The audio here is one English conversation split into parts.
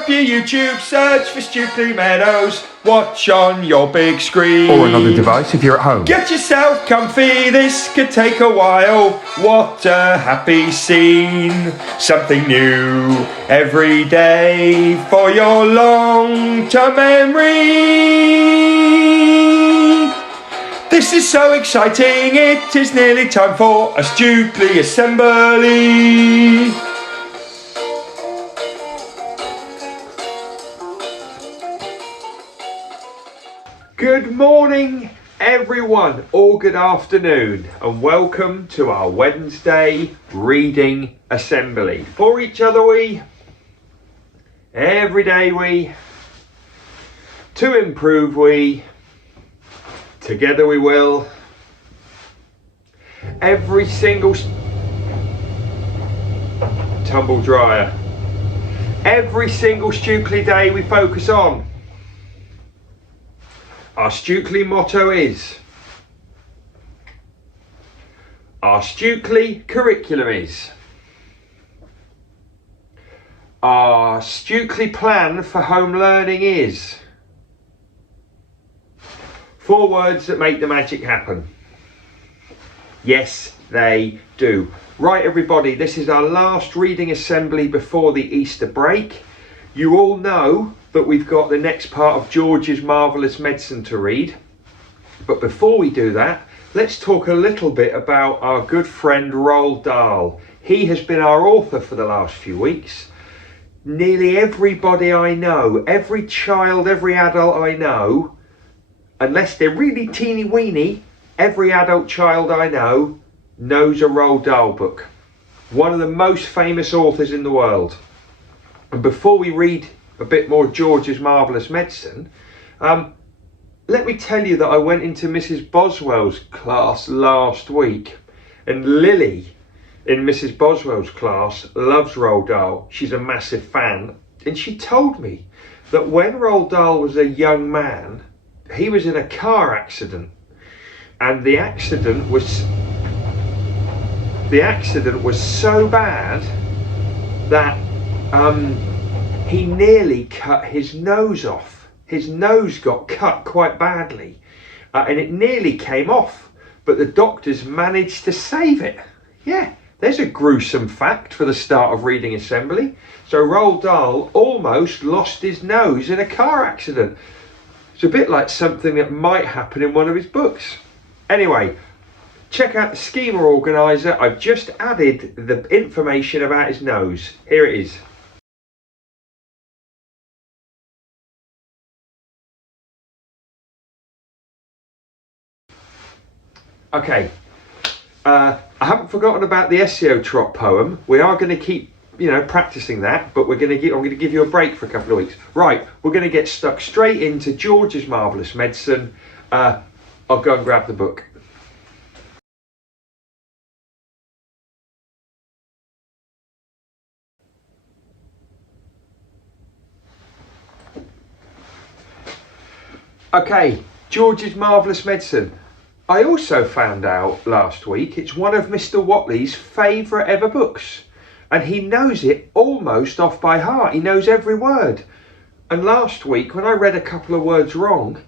up your YouTube, search for Stukeley Meadows, watch on your big screen. Or another device if you're at home. Get yourself comfy, this could take a while. What a happy scene. Something new every day for your long-term memory. This is so exciting, it is nearly time for a Stukeley assembly. Good morning everyone, or good afternoon, and welcome to our Wednesday reading assembly. For each other we, every day we, to improve we, together we will. Every single tumble dryer, every single Stukeley day we focus on. Our Stukeley motto is, our Stukeley curriculum is, our Stukeley plan for home learning is. 4 words that make the magic happen. Yes, they do. Right everybody, this is our last reading assembly before the Easter break. You all know that we've got the next part of George's Marvellous Medicine to read. But before we do that, let's talk a little bit about our good friend Roald Dahl. He has been our author for the last few weeks. Nearly everybody I know, every child, every adult I know, unless they're really teeny weeny, every adult child I know knows a Roald Dahl book. One of the most famous authors in the world. And before we read a bit more George's Marvellous Medicine, let me tell you that I went into Mrs. Boswell's class last week, and Lily in Mrs. Boswell's class loves Roald Dahl. She's a massive fan, and she told me that when Roald Dahl was a young man, he was in a car accident, and the accident was so bad that he nearly cut his nose off. His nose got cut quite badly, and it nearly came off, but the doctors managed to save it. Yeah, there's a gruesome fact for the start of reading assembly. So Roald Dahl almost lost his nose in a car accident. It's a bit like something that might happen in one of his books. Anyway, check out the schema organiser. I've just added the information about his nose. Here it is. Okay, I haven't forgotten about the SEO Trot poem. We are going to keep, practicing that, but I'm going to give you a break for a couple of weeks. Right, we're going to get stuck straight into George's Marvellous Medicine. I'll go and grab the book. Okay, George's Marvellous Medicine. I also found out last week it's one of Mr. Whatley's favourite ever books, and he knows it almost off by heart. He knows every word. And last week when I read a couple of words wrong,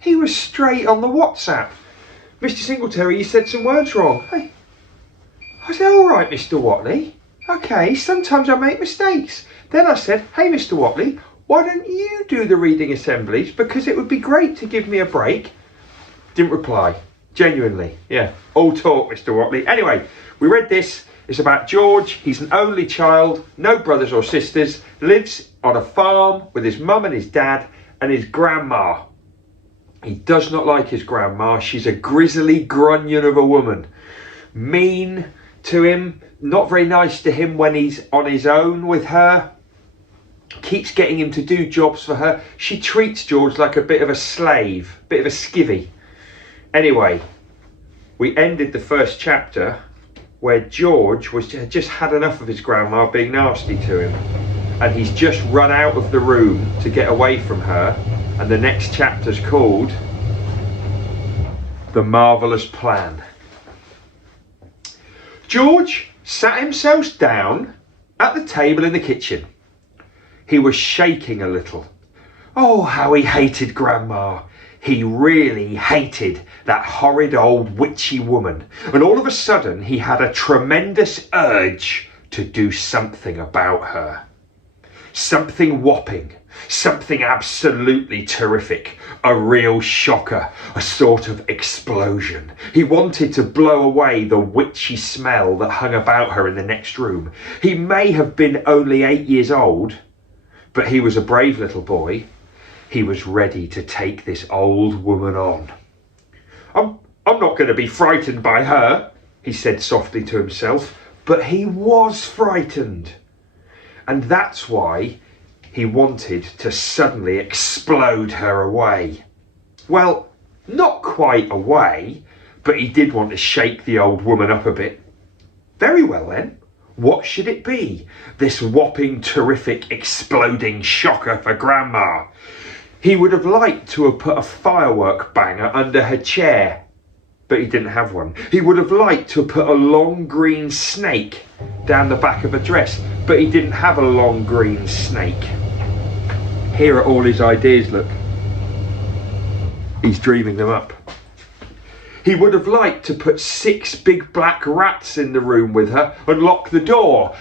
he was straight on the WhatsApp. Mr. Singletary, you said some words wrong. Hey, I said, all right, Mr. Whatley. Okay, sometimes I make mistakes. Then I said, hey, Mr. Whatley, why don't you do the reading assemblies? Because it would be great to give me a break. Didn't reply. Genuinely, yeah, all talk, Mr. Whatley. Anyway, we read this. It's about George. He's an only child, no brothers or sisters, lives on a farm with his mum and his dad and his grandma. He does not like his grandma. She's a grizzly grunion of a woman. Mean to him, not very nice to him when he's on his own with her. Keeps getting him to do jobs for her. She treats George like a bit of a slave, bit of a skivvy. Anyway, we ended the first chapter where George had just had enough of his grandma being nasty to him, and he's just run out of the room to get away from her, and the next chapter's called The Marvellous Plan. George sat himself down at the table in the kitchen. He was shaking a little. Oh, how he hated Grandma. He really hated that horrid old witchy woman. And all of a sudden he had a tremendous urge to do something about her. Something whopping, something absolutely terrific, a real shocker, a sort of explosion. He wanted to blow away the witchy smell that hung about her in the next room. He may have been only 8 years old, but he was a brave little boy. He was ready to take this old woman on. I'm not going to be frightened by her, he said softly to himself, but he was frightened. And that's why he wanted to suddenly explode her away. Well, not quite away, but he did want to shake the old woman up a bit. Very well then, what should it be? This whopping, terrific, exploding shocker for Grandma. He would have liked to have put a firework banger under her chair, but he didn't have one. He would have liked to have put a long green snake down the back of a dress, but he didn't have a long green snake. Here are all his ideas, look. He's dreaming them up. He would have liked to put 6 big black rats in the room with her and lock the door,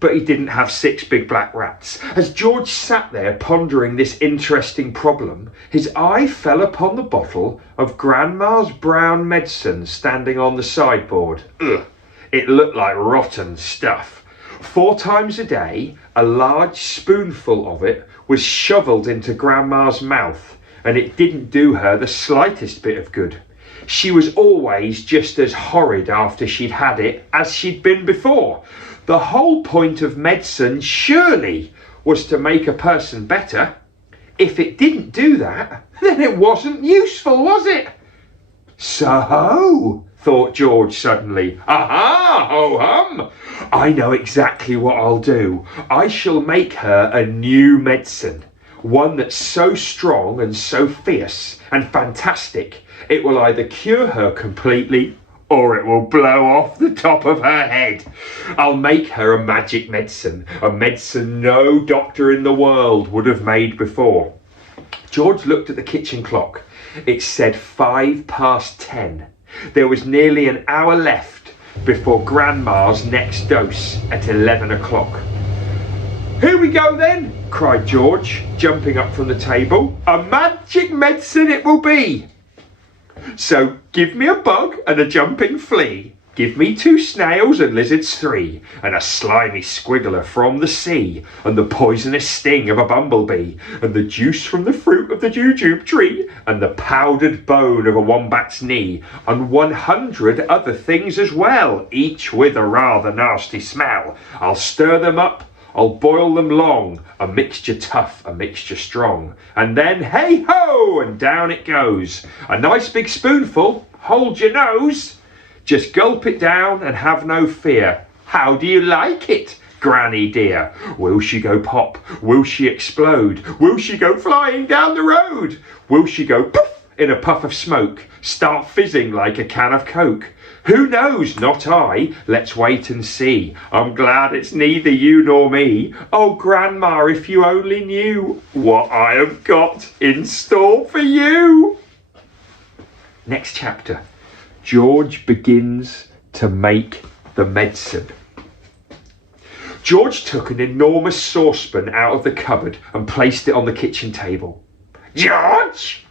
but he didn't have 6 big black rats. As George sat there pondering this interesting problem, his eye fell upon the bottle of Grandma's brown medicine standing on the sideboard. Ugh, it looked like rotten stuff. 4 times a day, a large spoonful of it was shovelled into Grandma's mouth, and it didn't do her the slightest bit of good. She was always just as horrid after she'd had it as she'd been before. The whole point of medicine surely was to make a person better. If it didn't do that, then it wasn't useful, was it? So, thought George suddenly, aha, ho-hum, I know exactly what I'll do. I shall make her a new medicine, one that's so strong and so fierce and fantastic, it will either cure her completely or it will blow off the top of her head. I'll make her a magic medicine, a medicine no doctor in the world would have made before. George looked at the kitchen clock. It said 10:05. There was nearly an hour left before Grandma's next dose at 11 o'clock. Here we go then, cried George, jumping up from the table. A magic medicine it will be. So give me a bug and a jumping flea. Give me 2 snails and lizards 3, and a slimy squiggler from the sea, and the poisonous sting of a bumblebee, and the juice from the fruit of the jujube tree, and the powdered bone of a wombat's knee, and 100 other things as well, each with a rather nasty smell. I'll stir them up, I'll boil them long, a mixture tough, a mixture strong, and then hey-ho, and down it goes. A nice big spoonful, hold your nose. Just gulp it down and have no fear. How do you like it, Granny dear? Will she go pop? Will she explode? Will she go flying down the road? Will she go poof in a puff of smoke, start fizzing like a can of Coke? Who knows? Not I. Let's wait and see. I'm glad it's neither you nor me. Oh, Grandma, if you only knew what I have got in store for you. Next chapter. George begins to make the medicine. George took an enormous saucepan out of the cupboard and placed it on the kitchen table. George!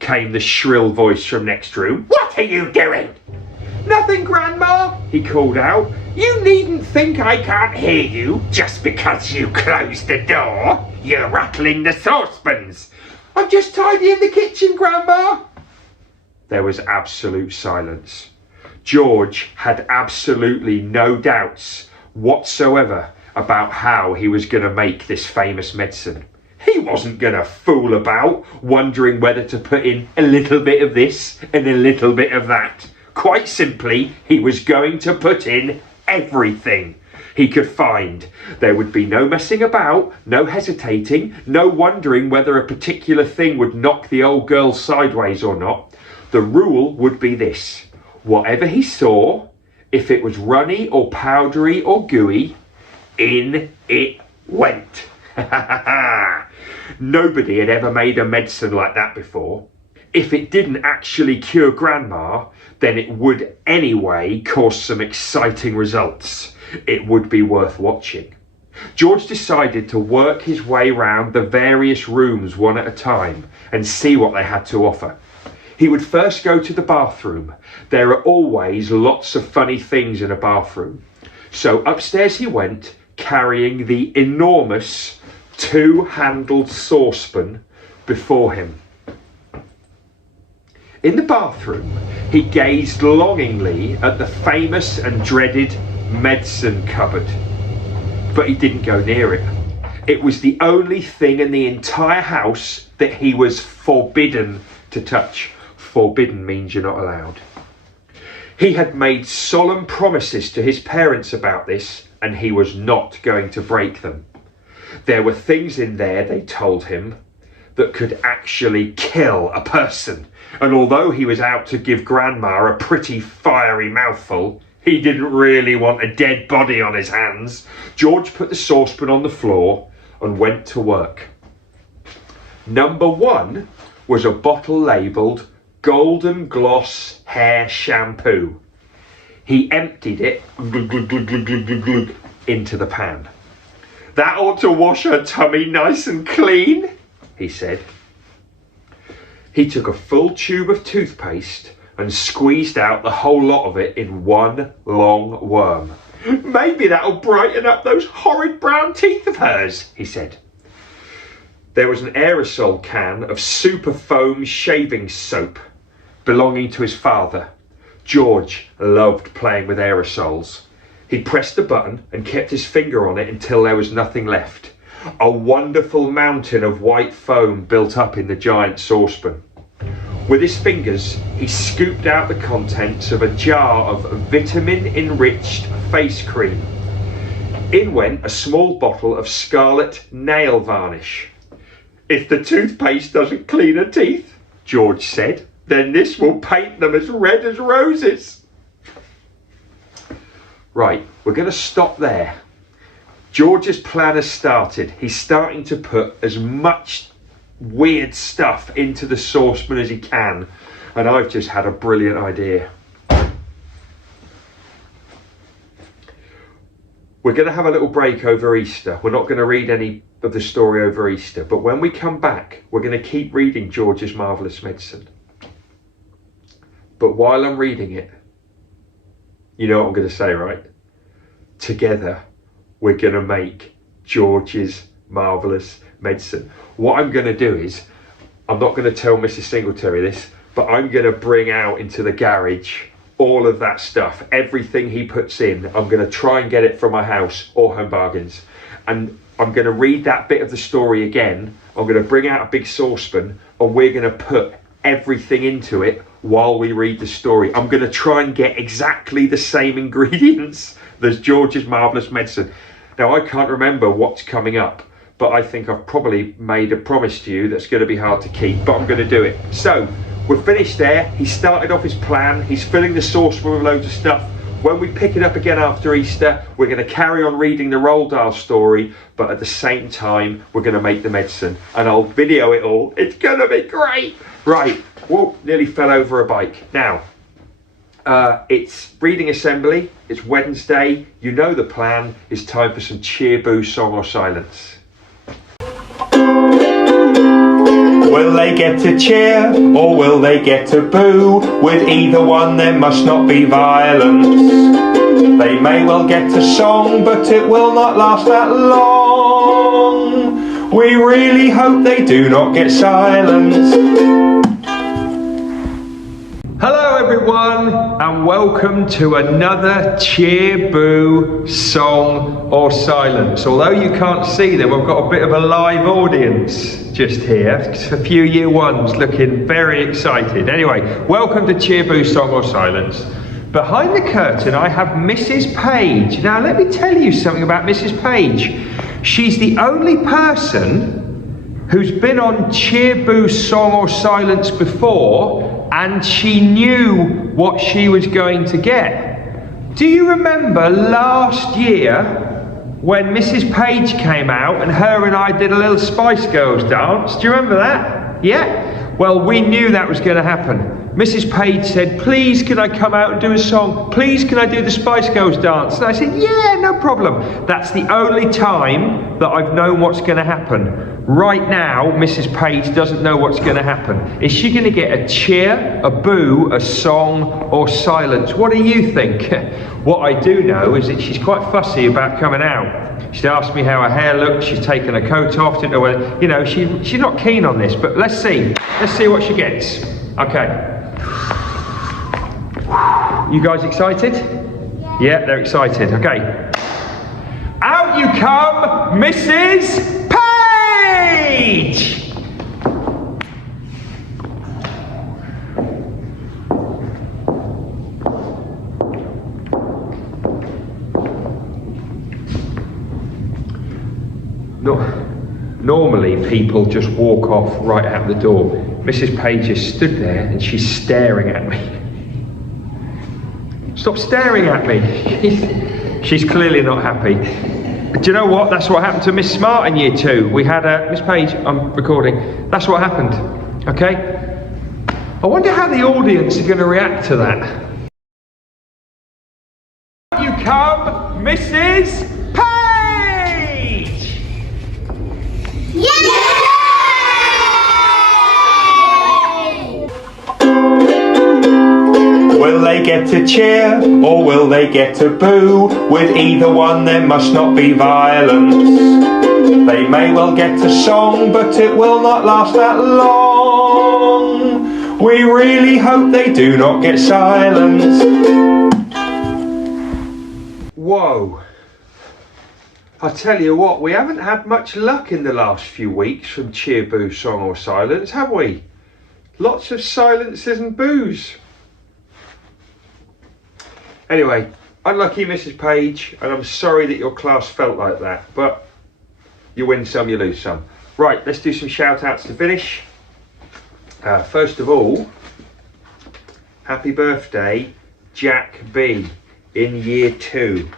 Came the shrill voice from next room. What are you doing? Nothing, Grandma, he called out. You needn't think I can't hear you just because you closed the door. You're rattling the saucepans. I'm just tidying the kitchen, Grandma. There was absolute silence. George had absolutely no doubts whatsoever about how he was going to make this famous medicine. He wasn't going to fool about, wondering whether to put in a little bit of this and a little bit of that. Quite simply, he was going to put in everything he could find. There would be no messing about, no hesitating, no wondering whether a particular thing would knock the old girl sideways or not. The rule would be this: whatever he saw, if it was runny or powdery or gooey, in it went. Nobody had ever made a medicine like that before. If it didn't actually cure Grandma, then it would anyway cause some exciting results. It would be worth watching. George decided to work his way round the various rooms one at a time and see what they had to offer. He would first go to the bathroom. There are always lots of funny things in a bathroom. So upstairs he went, carrying the enormous two-handled saucepan before him. In the bathroom, he gazed longingly at the famous and dreaded medicine cupboard. But he didn't go near it. It was the only thing in the entire house that he was forbidden to touch. Forbidden means you're not allowed. He had made solemn promises to his parents about this, and he was not going to break them. There were things in there, they told him, that could actually kill a person. And although he was out to give Grandma a pretty fiery mouthful, he didn't really want a dead body on his hands. George put the saucepan on the floor and went to work. Number 1 was a bottle labelled Golden Gloss Hair Shampoo. He emptied it into the pan. That ought to wash her tummy nice and clean, he said. He took a full tube of toothpaste and squeezed out the whole lot of it in one long worm. Maybe that'll brighten up those horrid brown teeth of hers, he said. There was an aerosol can of super foam shaving soap belonging to his father. George loved playing with aerosols. He pressed the button and kept his finger on it until there was nothing left. A wonderful mountain of white foam built up in the giant saucepan. With his fingers, he scooped out the contents of a jar of vitamin-enriched face cream. In went a small bottle of scarlet nail varnish. If the toothpaste doesn't clean her teeth, George said, then this will paint them as red as roses. Right, we're going to stop there. George's plan has started. He's starting to put as much weird stuff into the saucepan as he can, and I've just had a brilliant idea. We're going to have a little break over Easter. We're not going to read any of the story over Easter, but when we come back, we're going to keep reading George's Marvellous Medicine. But while I'm reading it, you know what I'm going to say, right? Together, we're going to make George's Marvellous Medicine. What I'm going to do is, I'm not going to tell Mrs. Singletary this, but I'm going to bring out into the garage all of that stuff, everything he puts in. I'm going to try and get it from my house or Home Bargains. And I'm going to read that bit of the story again. I'm going to bring out a big saucepan and we're going to put everything into it while we read the story. I'm going to try and get exactly the same ingredients as George's Marvellous Medicine. Now, I can't remember what's coming up, but I think I've probably made a promise to you that's going to be hard to keep, but I'm going to do it. So, we're finished there. He started off his plan. He's filling the saucepan with loads of stuff. When we pick it up again after Easter, we're going to carry on reading the Roald Dahl story, but at the same time, we're going to make the medicine. And I'll video it all. It's going to be great. Right. Whoa, nearly fell over a bike. Now, it's reading assembly. It's Wednesday. You know the plan. It's time for some cheer, boo, song or silence. Will they get to cheer or will they get to boo? With either one there must not be violence. They may well get a song, but it will not last that long. We really hope they do not get silence. Hello everyone, and welcome to another Cheer Boo Song or Silence. Although you can't see them, I've got a bit of a live audience just here. A few year ones looking very excited. Anyway, welcome to Cheer Boo Song or Silence. Behind the curtain I have Mrs. Page. Now let me tell you something about Mrs. Page. She's the only person who's been on Cheer Boo Song or Silence before, and she knew what she was going to get. Do you remember last year when Mrs. Page came out and her and I did a little Spice Girls dance. Do you remember that? Yeah? Well, we knew that was going to happen. Mrs. Page said, please can I come out and do a song? Please can I do the Spice Girls dance? And I said, yeah, no problem. That's the only time that I've known what's going to happen. Right now, Mrs. Page doesn't know what's going to happen. Is she going to get a cheer, a boo, a song, or silence? What do you think? What I do know is that she's quite fussy about coming out. She's asked me how her hair looks. She's taken her coat off. Didn't know whether, you know, she's not keen on this. But let's see. Let's see what she gets. Okay. You guys excited? Yeah, they're excited. Okay. Out you come, Mrs. Page! Normally people just walk off right out the door. Mrs. Page just stood there and she's staring at me. Stop staring at me. She's clearly not happy. Do you know what? That's what happened to Miss Smart in year 2. We had Miss Page, I'm recording. That's what happened. Okay? I wonder how the audience are going to react to that. You come, Mrs. Page! Yay! Will they get a cheer or will they get a boo? With either one there must not be violence. They may well get a song, but it will not last that long. We really hope they do not get silence. Whoa. I tell you what, we haven't had much luck in the last few weeks from cheer, boo, song or silence, have we? Lots of silences and boos. Anyway, unlucky Mrs. Page, and I'm sorry that your class felt like that, but you win some, you lose some. Right, let's do some shout outs to finish. First of all, happy birthday, Jack B in year 2.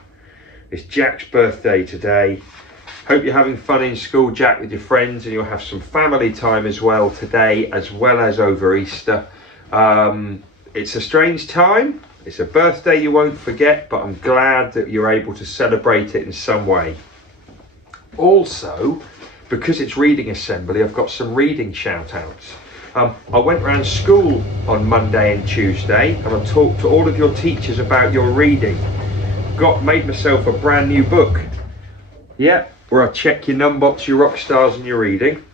It's Jack's birthday today. Hope you're having fun in school, Jack, with your friends, and you'll have some family time as well today, as well as over Easter. It's a strange time. It's a birthday you won't forget, but I'm glad that you're able to celebrate it in some way. Also, because it's reading assembly, I've got some reading shout outs. I went around school on Monday and Tuesday and I talked to all of your teachers about your reading. Made myself a brand new book. Yeah, where I check your numbots, your rock stars and your reading.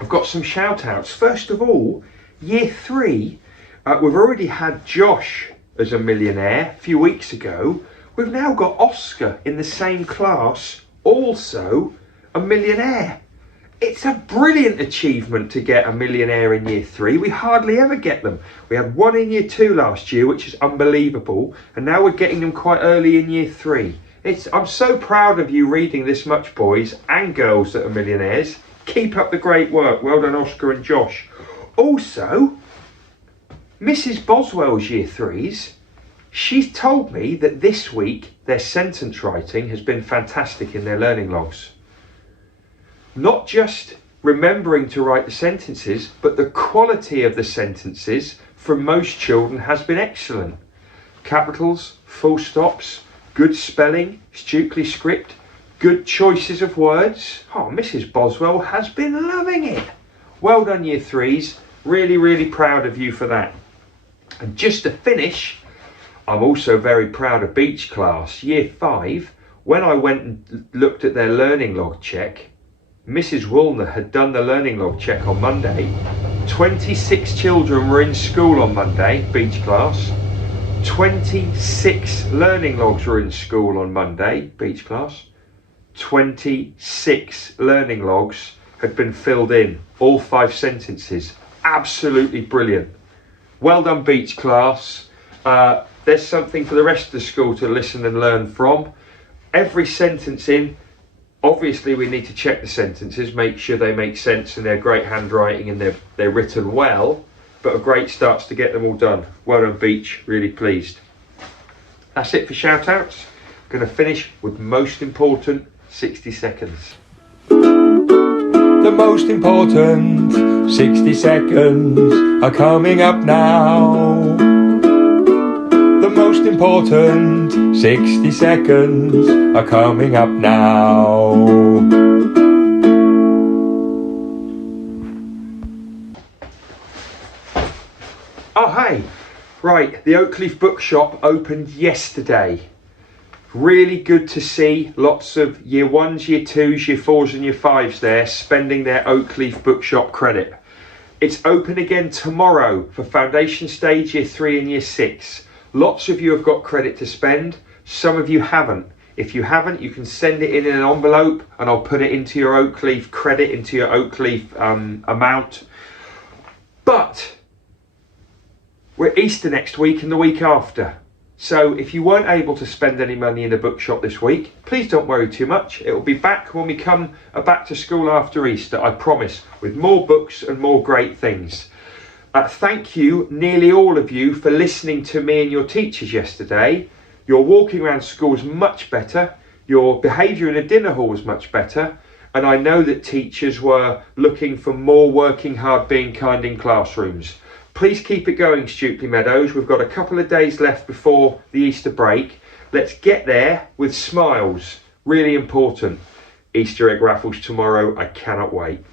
I've got some shout outs. First of all, year 3, we've already had Josh as a millionaire a few weeks ago. We've now got Oscar in the same class, also a millionaire. It's a brilliant achievement to get a millionaire in year 3. We hardly ever get them. We had one in year 2 last year, which is unbelievable. And now we're getting them quite early in year 3. I'm so proud of you reading this much, boys and girls that are millionaires. Keep up the great work. Well done, Oscar and Josh. Also, Mrs. Boswell's year 3s, she's told me that this week their sentence writing has been fantastic in their learning logs. Not just remembering to write the sentences, but the quality of the sentences from most children has been excellent. Capitals, full stops, good spelling, Stukeley script, good choices of words. Oh, Mrs. Boswell has been loving it. Well done, year 3s. Really, really proud of you for that. And just to finish, I'm also very proud of Beach class, year 5. When I went and looked at their learning log check, Mrs. Woolner had done the learning log check on Monday. 26 children were in school on Monday, Beach class. 26 learning logs were in school on Monday, Beach class. 26 learning logs had been filled in, all 5 sentences. Absolutely brilliant. Well done, Beach class. There's something for the rest of the school to listen and learn from. Every sentence in, obviously we need to check the sentences, make sure they make sense and they're great handwriting and they're written well, but a great start's to get them all done. Well done, Beach, really pleased. That's it for shout outs. Going to finish with most important 60 seconds. The most important 60 seconds are coming up now. The most important 60 seconds are coming up now. Oh hey, right, the Oakleaf Bookshop opened yesterday. Really good to see lots of year ones, year twos, year fours and year fives there spending their Oakleaf Bookshop credit. It's open again tomorrow for foundation stage, year 3 and year 6. Lots of you have got credit to spend, some of you haven't. If you haven't, you can send it in an envelope and I'll put it into your Oakleaf credit, into your Oakleaf amount. But we're Easter next week and the week after. So if you weren't able to spend any money in the bookshop this week, please don't worry too much. It will be back when we come back to school after Easter, I promise, with more books and more great things. Thank you, nearly all of you, for listening to me and your teachers yesterday. Your walking around school was much better. Your behaviour in the dinner hall was much better. And I know that teachers were looking for more working hard, being kind in classrooms. Please keep it going, Stukeley Meadows. We've got a couple of days left before the Easter break. Let's get there with smiles. Really important. Easter egg raffles tomorrow. I cannot wait.